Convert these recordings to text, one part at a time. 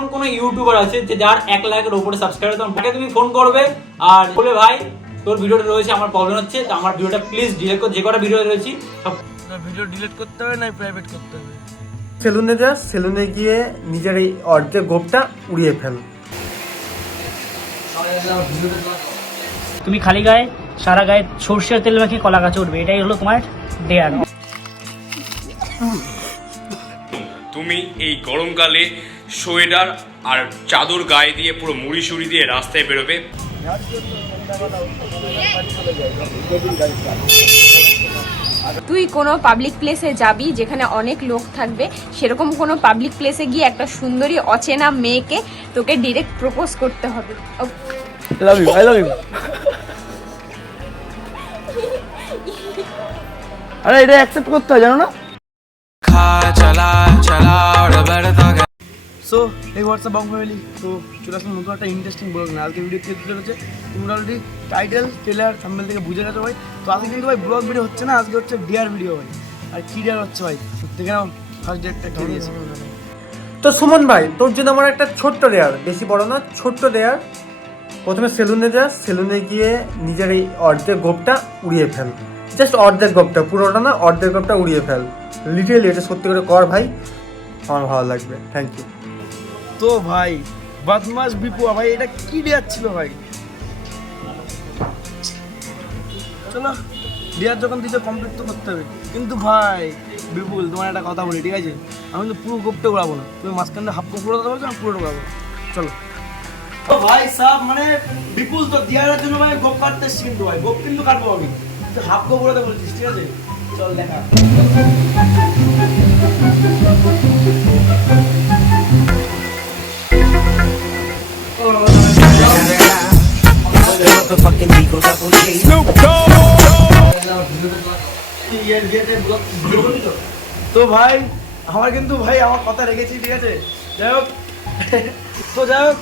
এমন কোনো ইউটিউবার আছে যে যার 1 লাখের উপরে সাবস্ক্রাইবার, তাকে তুমি ফোন করবে আর বলে ভাই তোর ভিডিওটা রয়েছে, আমার প্রবলেম হচ্ছে, তো আমার ভিডিওটা প্লিজ ডিলিট কর, যে কটা ভিডিও রয়েছে সব ভিডিও ডিলিট করতে হবে না প্রাইভেট করতে হবে। সেলুনে যা, সেলুনে গিয়ে নিজের এই অর্ধেক গোপটা উড়িয়ে ফেল। তুমি খালি গায়ে সারা গায়ে সর্ষের তেল মাখিয়ে কলা গাছে উঠবে, এটাই হলো তোমার ডেয়ার। তুমি এই গরমকালে সোয়েটার আর চাদর গায়ে দিয়ে পুরো মুড়ি সুড়ি দিয়ে রাস্তায় বেরোবে। তুই কোনো পাবলিক প্লেসে যাবি যেখানে অনেক লোক থাকবে, সেরকম কোনো পাবলিক প্লেসে গিয়ে একটা সুন্দরী অচেনা মেয়েকে তোকে ডিরেক্ট প্রপোজ করতে হবে। Love you, I love you. আরে এটা অ্যাকসেপ্ট করতে হয় জানো না। সো এই হোয়াটসঅ্যাপ বং ফ্যামিলি, তো চলে আসলাম নতুন একটা ইন্টারেস্টিং ব্লগ না। আজকে ভিডিও কি হতে চলেছে তোমরা অলরেডি টাইটেল ট্রেলার থাম্বনেল থেকে বুঝে গেছো ভাই। তো আজকে কিন্তু ভাই ব্লগ ভিডিও হচ্ছে না, আজকে হচ্ছে ডিয়ার ভিডিও ভাই। আর কি ডিয়ার হচ্ছে ভাই দেখে নাও, ফার্স্ট ডেটটা কি দিয়েছে। তো সুমন ভাই, তোর জন্য আমার একটা ছোট্ট দেয়ার, বেশি বড় না, ছোট্ট দেয়ার। প্রথমে সেলুনে যা, সেলুনে গিয়ে নিজের এই অর্ধেক গোপটা উড়িয়ে ফেল। জাস্ট অর্ধেক গোপটা, পুরোটা না, অর্ধেক গোপটা উড়িয়ে ফেল। লিটারেলি এটা সত্যি করে কর ভাই, আমার ভালো লাগবে। Thank you. তো ভাই বদমাস বিপুয়া ভাই, এটা কি ডিয়ার ছিল ভাই? চলো ডিয়ার যখন দিতে কমপ্লিট তো করতে হবে। কিন্তু ভাই বিপুল, তোমার একটা কথা বলি ঠিক আছে, আমি তো পুরো গোপটা উড়াবো না, তুমি মাঝখানটা হাফ গোপ উড়াতে পারছো, আমি পুরোটা উড়াবো। চলো। তো ভাই সব মানে বিপুল তো ডিয়ারের জন্য ভাই গোপ কাটতে এসছি, কিন্তু ভাই গোপ কিন্তু কাটবো আমি, তুই হাফ গোপ উড়াতে বলছিস ঠিক আছে। চল দেখা। তো ভাই আমার কিন্তু ভাই আমার কথা রেখেছি ঠিক আছে। যাই হোক, তো যাই হোক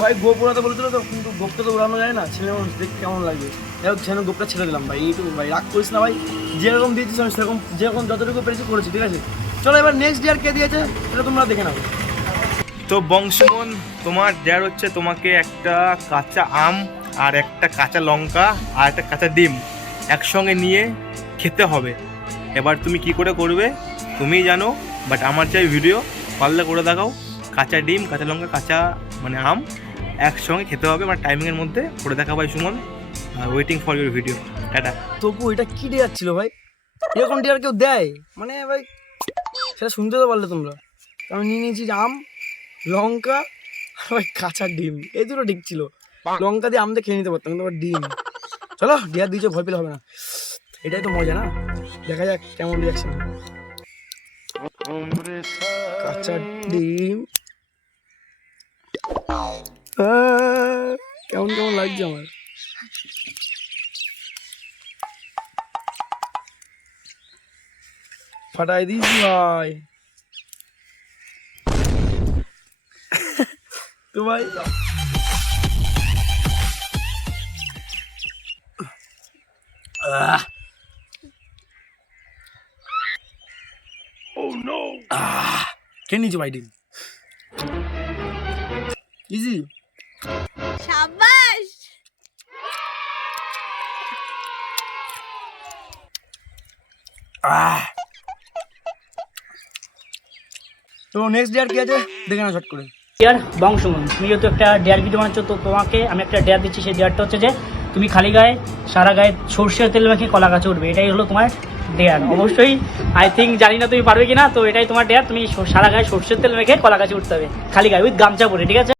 ভাই গোপ উড়াতে বলেছিল তো, কিন্তু গোপটা তো উড়ানো যায় না, ছেলে মানুষ দেখতে কেমন লাগবে। যাই হোক সেখানে গোপটা ছেড়ে দিলাম ভাই, এইটুকু ভাই, রাগ করিস না ভাই, যেরকম দিয়েছিস আমি সেরকম, যেরকম যতটুকু পেরেছি করেছি ঠিক আছে। চলো এবার নেক্সট ইয়ার কে দিয়েছে সেটা তোমরা দেখে নাও। তো বংশমন, তোমার দেয়ার হচ্ছে তোমাকে একটা কাঁচা আম আর একটা কাঁচা লঙ্কা আর একটা কাঁচা ডিম একসঙ্গে নিয়ে খেতে হবে। এবার তুমি কি করে করবে তুমি জানো, বাট আমার চাই ভিডিও পারলে করে দেখাও। কাঁচা ডিম, কাঁচা লঙ্কা, কাঁচা মানে আম একসঙ্গে খেতে হবে, মানে টাইমিংয়ের মধ্যে করে দেখা ভাই Suman. Waiting for your video. Tata. তবু এটা কি ডিয়ার ছিল ভাই? এরকম ডিয়ার কেউ দেয় মানে ভাই? সেটা শুনতে তো পারলে তোমরা। আমি নিয়ে নিয়েছি আম, লঙ্কা আর ভাই কাঁচা ডিম, এই দুটো ঠিক ছিল। লঙ্কা দিয়ে আম দিয়ে খেয়ে নিতে পারতাম, কিন্তু আবার ডিম। চলো ডিয়ার দিয়েছে, ভয় পেলে হবে না, এটাই তো মজা না। দেখা যাক কেমন রিয়াকশন। কাঁচা ডিম, কেমন কেমন লাগছে আমার। ফাটাই দিয়েছি ভাই। তো ভাই খেয়ে নিয়েছি ভাই ডিম, ইজি। সাবাস। তো নেক্সট ডে আর কি আছে দেখে না ঝট করে। ডেয়ার বংশমন, তুমি যেহেতু একটা ডেয়ার ভিডিও বানাচ্ছ, তো তোমাকে আমি একটা ডেয়ার দিচ্ছি। সেই ডেয়ারটা হচ্ছে যে তুমি খালি গায়ে সারা গায়ে সর্ষের তেল মাখিয়ে কলা গাছে উঠবে, এটাই হলো তোমার ডেয়ার। অবশ্যই আই থিঙ্ক, জানি না তুমি পারবে কিনা, তো এটাই তোমার ডেয়ার। তুমি সারা গায়ে সর্ষের তেল মেখে কলা গাছে উঠতে হবে খালি গায়ে, উইথ গামছা পরে, ঠিক আছে।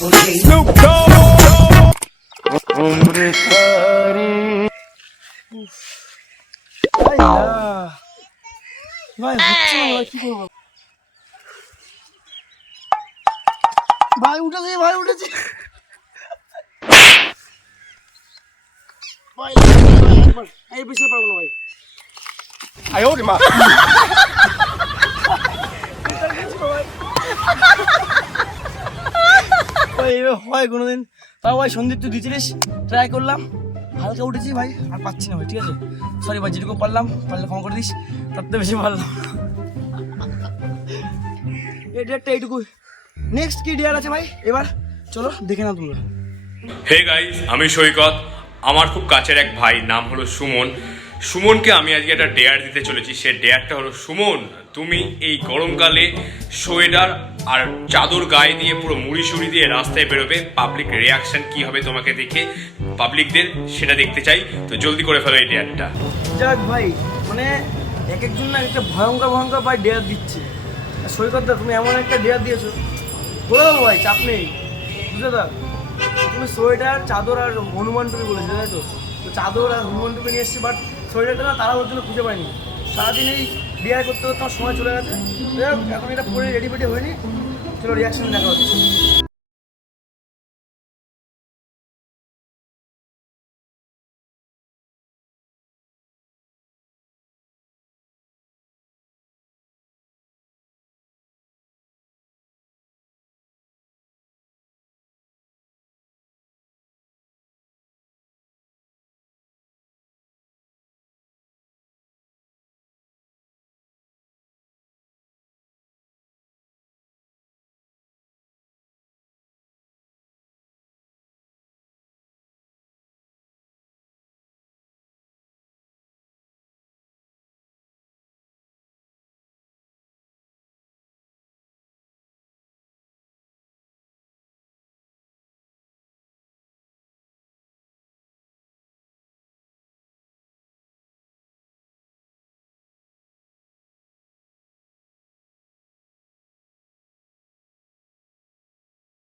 ভাই হচ্ছে না ভাই, কি করবো? ভাই উঠেছি, ভাই উঠেছি। ভাই একবার এই পিছনে পারবো না ভাই। ভাই এবার হয় কোনোদিন, তাও ভাই সন্দীপ তুই দিয়েছিলিস, ট্রাই করলাম, হালকা উঠেছি ভাই, আর পাচ্ছি না ভাই, ঠিক আছে সরি ভাই, যেটুকু পারলাম পারলে ক্ষমা করে দিস, তার থেকে বেশি পারলাম এই ডেটটা এইটুকু। নেক্সট কি ডিয়ার আছে ভাই, এবার চলো দেখে নাও তোমরা। হে গাইস, আমি সৈকত। আমার খুব কাছের এক ভাই, নাম হলো সুমন। সুমনকে আমি আজকে একটা ডেয়ার দিতে চলেছি। সে ডেয়ারটা হলো, সুমন তুমি এই গরমকালে সোয়েটার আর চাদর গায়ে দিয়ে পুরো মুড়ি সুড়ি দিয়ে রাস্তায় বেরোবে, পাবলিক রিয়াকশন কি হবে তোমাকে দেখে পাবলিকদের, সেটা দেখতে চাই। তো জলদি করে ফেলো এই ডেয়ারটা। যাক ভাই, মানে এক একজন না একটা ভয়ঙ্কর ভয়ঙ্কর ভাই ডেয়ার দিচ্ছে। আর সৈকত দা তুমি এমন একটা ডেয়ার দিয়েছো, বলে দেবো ভাই, চাপ নেই, বুঝলে দা। তুমি সোয়েটার চাদর আর হনুমান টুপি বলেছো, তাই তো? তো চাদর আর হনুমান টুপি নিয়ে এসছি, বাট সোয়েটারটা না তারা ওর জন্য খুঁজে পাইনি। সারাদিন এই ডিয়ার করতে করতে আমার সময় চলে গেছে। যাই হোক, এখন এটা পরে রেডি ফেডি হয়নি, চলো রিয়াকশন দেখা হচ্ছে।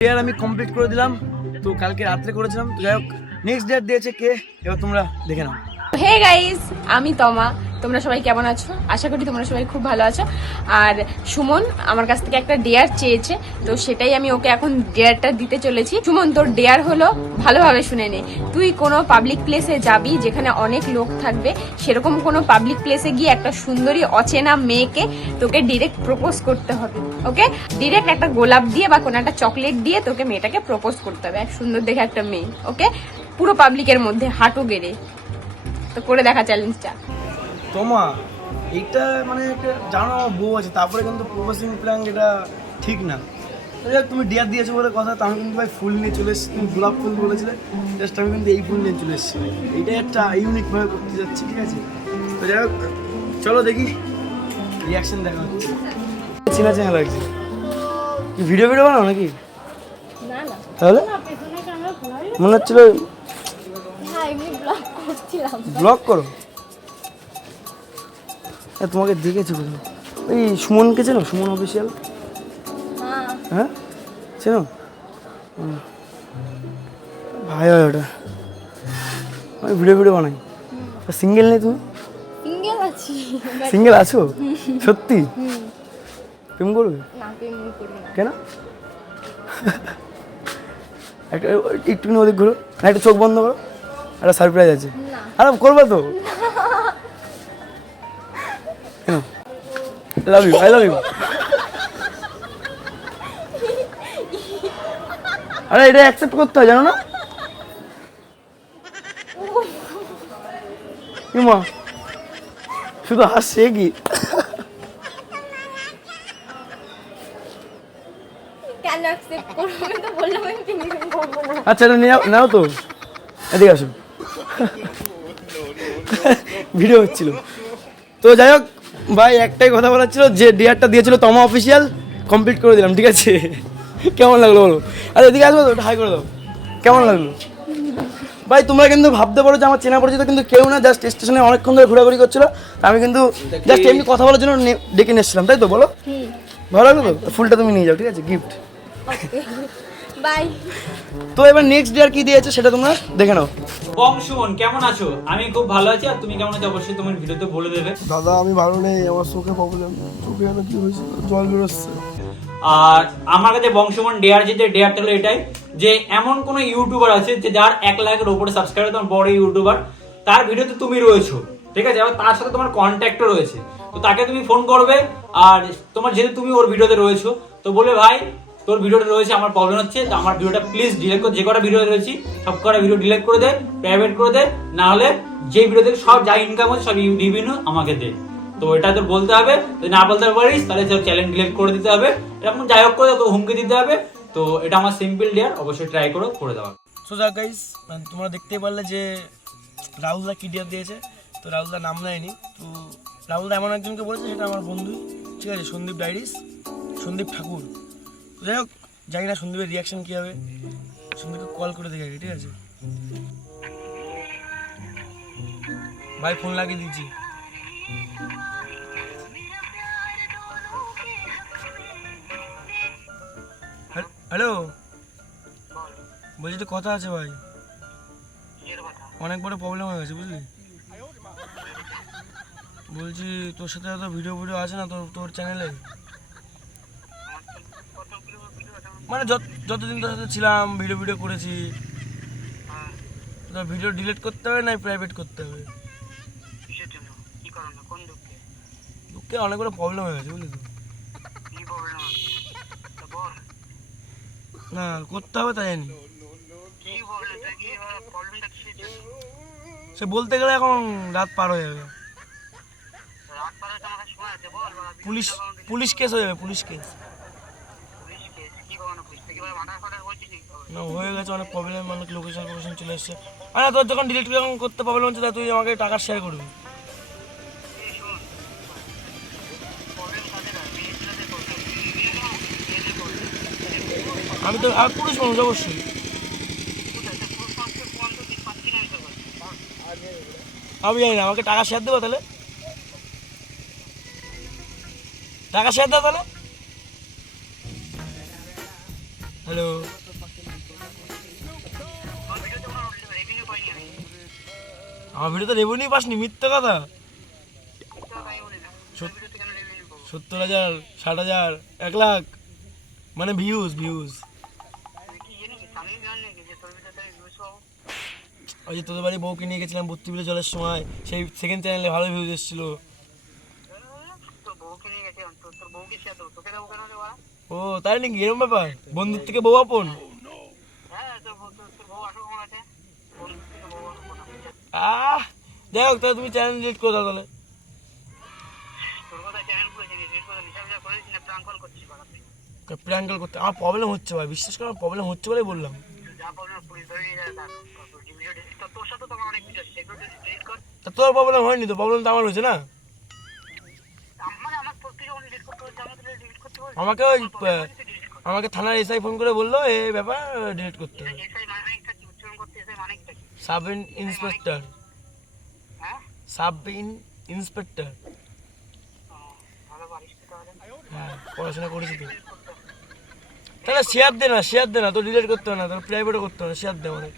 ডেয়ার আমি কমপ্লিট করে দিলাম, তো কালকে রাত্রে করেছিলাম। তো যাই হোক, নেক্সট ডেট দিয়েছে কে, এবার তোমরা দেখে নাও। হে গাইস, আমি তমা। তোমরা সবাই কেমন আছো? আশা করি তোমরা সবাই খুব ভালো আছো। আর সুমন আমার কাছ থেকে একটা ডেয়ার চেয়েছে, তো সেটাই আমি ওকে এখন ডেয়ারটা দিতে চলেছি। সুমন, তোর ডেয়ার হলো, ভালোভাবে শুনে নে, তুই কোনো পাবলিক প্লেসে যাবি যেখানে অনেক লোক থাকবে, সেরকম কোনো পাবলিক প্লেসে গিয়ে একটা সুন্দরী অচেনা মেয়েকে তোকে ডিরেক্ট প্রপোজ করতে হবে। ওকে, ডিরেক্ট একটা গোলাপ দিয়ে বা কোনো একটা চকলেট দিয়ে তোকে মেয়েটাকে প্রপোজ করতে হবে, এক সুন্দর দেখে একটা মেয়ে। ওকে, পুরো পাবলিকের মধ্যে হাঁটু গেড়ে। তো করে দেখা চ্যালেঞ্জটা। তোমা এইটা মানে একটা জানো আমার বউ আছে, তারপরে কিন্তু প্রপোজিং প্ল্যান এটা ঠিক না। তুমি ডিয়ার দিয়েছো বলে কথা, তো আমি কিন্তু ভাই ফুল নিয়ে চলে এসেছি। তুমি গোলাপ ফুল বলেছিলে, জাস্ট আমি কিন্তু এই ফুল নিয়ে চলে এসেছি। এইটাই একটা ইউনিকভাবে করতে যাচ্ছি, ঠিক আছে? তো যাই হোক, চলো দেখি রিয়াকশন দেখা হচ্ছে। চেনা চেনা লাগছে, কি ভিডিও ভিডিও বানাও নাকি? তাহলে মনে হচ্ছিল ব্লগ করো। তোমাকে দেখেছি কোথাও, ওই সুমনকে চেনো? সুমন অফিসিয়াল, হ্যাঁ চেনো? ভাই হয় ওটা, আমি ভিডিও ভিডিও বানাই। সিঙ্গেল নেই তুমি? সিঙ্গেল আছো সত্যি? প্রেম করবে? কেন? একটা একটু ওদিক ঘুরো, একটা চোখ বন্ধ করো, একটা সারপ্রাইজ আছে। আরে করবা তো? কেন? Love you, I love you. আরে এটা অ্যাকসেপ্ট করতে হয়, জানো না? মা শুধু হাসছে কি? আচ্ছা এটা নাও তো, এদিকে আসো, ভিডিও হচ্ছিল। তো যাই হোক ভাই, একটাই কথা বলার ছিল, যে ডিয়ারটা দিয়েছিল তমা অফিসিয়াল, কমপ্লিট করে দিলাম, ঠিক আছে? কেমন লাগলো বলো? আরে এদিকে আসবো তো, হাই করে দাও। কেমন লাগলো ভাই? তোমরা কিন্তু ভাবতে পারো যে আমার চেনা পরিচিত কিন্তু কেউ না, জাস্ট স্টেশনে অনেকক্ষণ ধরে ঘোরাঘুরি করছিল, আমি কিন্তু জাস্ট এমনি কথা বলার জন্য ডেকে নিয়ে এসেছিলাম, তাই তো? বলো ভালো লাগলো তো? ফুলটা তুমি নিয়ে যাও, ঠিক আছে? গিফট। বাই। তো এবার নেক্সট ডে আর কি দিয়েছে সেটা তোমরা দেখে নাও। বংশুমন কেমন আছো? আমি খুব ভালো আছি, আর তুমি কেমন আছো অবশ্যই তোমার ভিডিওতে বলে দেবে। দাদা আমি ভালো নেই, আমার চোখে প্রবলেম, চোখে যেন কি হয়েছে, জল বেরোচ্ছে। আর আমার কাছে বংশুমন ডেয়ার যে ডেয়ারটা হলো এটাই যে এমন কোন ইউটিউবার আছে যে যার 1 লাখের উপরে সাবস্ক্রাইবার, তোমার বড় ইউটিউবার, তার ভিডিওতে তুমি রয়েছো, ঠিক আছে, আবার তার সাথে তোমার কন্ট্যাক্টও রয়েছে, তো তাকে তুমি ফোন করবে। আর তোমার যেহেতু তুমি ওর ভিডিওতে রয়েছো, তো বলে ভাই তোর ভিডিওটা রয়েছে, আমার প্রবলেম হচ্ছে, তো আমার ভিডিওটা প্লিজ ডিলিট কর, যে কটা ভিডিও রয়েছে সব কটা ভিডিও ডিলিট করে দে, প্রাইভেট করে দে, না হলে যে ভিডিও থেকে সব যা ইনকাম হচ্ছে সব রিভিনিউ আমাকে দে। তো এটা তোর বলতে হবে, যদি না বলতে পারিস তাহলে তোর চ্যানেল ডিলিট করে দিতে হবে, এরকম যাই হোক করে তোকে হুমকি দিতে হবে। তো এটা আমার সিম্পল ডেয়ার, অবশ্যই ট্রাই করে দেওয়া। সো যা গাইস, তোমরা দেখতেই পারলে যে রাহুলদা কি ডিয়ার দিয়েছে। তো রাহুলদা নাম নেয়নি, তো রাহুলদা এমন একজনকে বলেছে, সেটা আমার বন্ধু, ঠিক আছে, সন্দীপ ডায়েরিস, সন্দীপ ঠাকুর। তো যাই হোক, জানি না সন্দীপের রিয়াকশন কী হবে, সন্দীপকে কল করে দেখে, ঠিক আছে ভাই, ফোন লাগিয়ে দিচ্ছি। হ্যালো, বলছি তো কথা আছে ভাই, অনেক বড় প্রবলেম হয়ে গেছে বুঝলি। বলছি তোর সাথে তো ভিডিও আছে না তোর চ্যানেলে, মানে যতদিন তোর সাথে ছিলাম ভিডিও করেছি, তোর ভিডিও ডিলিট করতে হবে না প্রাইভেট করতে হবে? দুঃখে অনেক বড় প্রবলেম হয়ে গেছে বুঝলি তো। না করতে হবে তাই জানি, সে বলতে গেলে এখন রাত পার হয়ে যাবে, পুলিশ কেস হয়ে যাবে, পুলিশ কেস। না হয়ে গেছে অনেক প্রবলেম, অনেক লোকেশন চলে এসছে। আরে তোর যখন ডিলিট করতে প্রবলেম হচ্ছে, তাই তুই আমাকে টাকা শেয়ার করবি। আমি তো আর পুলিশ মানুষ অবশ্যই, আমি জানি না, আমাকে টাকা শেয়ার দেবো তাহলে, টাকা শেয়ার দাও তাহলে। হ্যালো, আমার ভিডিওতে রেভিনিউ পাসনি, মিথ্যে কথা। 70,000, 60,000, 1 লাখ, মানে ভিউজ। ওই যে তোদের বাড়ি বউকে নিয়ে গেছিলাম বুত্তিবিলে জলের সময়, সেই সেকেন্ড চ্যানেলে ভালো ভিউজ এসেছিল। ও তাই নাকি, এরকম ব্যাপার? বন্ধুর থেকে বউ আপন? যাই হোক, তাহলে তুমি চ্যানেল ডিলিট করে দাও তাহলে। প্র্যাঙ্কল করতে আমার প্রবলেম হচ্ছে ভাই, বিশ্বাস করে আমার প্রবলেম হচ্ছে বলেই বললাম। তা তোর প্রবলেম হয়নি তো, প্রবলেম তো আমার হয়েছে না। আমাকে থানার এসআই ফোন করে বললো এই ব্যাপার, ডিলিট করতে হবে। Sub inspector. হ্যাঁ, পড়াশোনা করেছি তো। তাহলে শেয়ার দে না, তো ডিলিট করতে হবে না, তাহলে প্রাইভেটও করতে হবে না, শেয়ার দে আমাদের।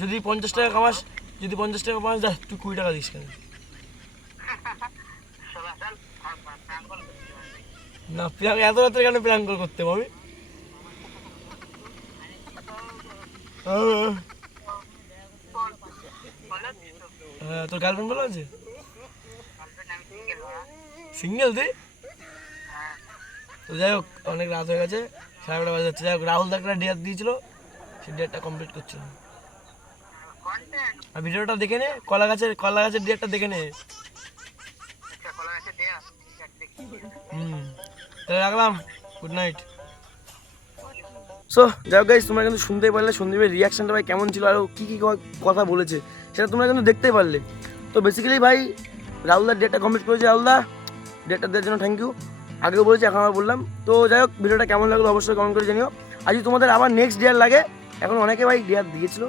যদি 50 টাকা কামাস, যা তুই 20 টাকা দিস কেন? না প্রিয়াঙ্ক এত রাত্রে কেন প্র্যাঙ্ক কল করতে হবে? হ্যাঁ, তোর গার্লফ্রেন্ড ভালো আছে? সিঙ্গেল তুই? তো যাই হোক, অনেক রাত হয়ে গেছে, 11:30 বাজে যাচ্ছে। যাই হোক, রাহুল দা একটা ডেট দিয়েছিল, সেই ডেটটা কমপ্লিট করছিলাম। আর ভিডিওটা দেখে নে, কলা গাছের ডেটটা দেখে নে। তাহলে রাখলাম, গুড নাইট। সো যাই হোক গাইস, তোমরা কিন্তু শুনতেই পারলে সন্দীপের রিয়াকশনটা ভাই কেমন ছিল, আর কী কথা বলেছে সেটা তোমরা কিন্তু দেখতেই পারলে। তো বেসিক্যালি ভাই রাহুলদার ডেটটা কমপ্লিট করেছে, রাহুলদা ডেটটা দেওয়ার জন্য থ্যাংক ইউ। আগেও বলেছি, এখন আবার বললাম। তো যাই হোক, ভিডিওটা কেমন লাগলো অবশ্যই কমেন্ট করে জানিও। আর যদি তোমাদের আবার নেক্সট ডেয়ার লাগে, এখন অনেকে ভাই ডেয়ার দিয়েছিল,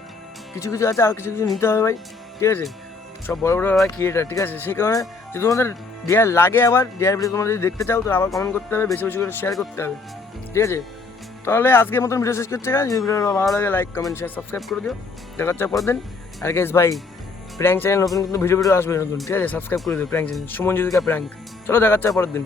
কিছু আছে, আর কিছু নিতে হবে ভাই, ঠিক আছে, সব বড় ভাই ক্রিয়েটার, ঠিক আছে। সেই কারণে যদি তোমাদের ডেয়ার লাগে, আবার ডেয়ার ভিডিও তোমরা যদি দেখতে চাও, তো আবার কমেন্ট করতে হবে, বেশি করে শেয়ার করতে হবে, ঠিক আছে। তাহলে আজকের মতন ভিডিও শেষ করছে গাইস। যদি ভিডিওটা ভালো লাগে লাইক কমেন্ট শেয়ার সাবস্ক্রাইব করে দিও। দেখা হচ্ছে পরের দিন। আর গাইস ভাই প্র্যাঙ্ক চ্যানেল নতুন কিন্তু ভিডিও আসবে নতুন, ঠিক আছে? সাবস্ক্রাইব করে দিও প্র্যাঙ্ক চ্যানেল সুমন যুদিকা প্র্যাঙ্ক। চলো দেখা হচ্ছে পরের দিন।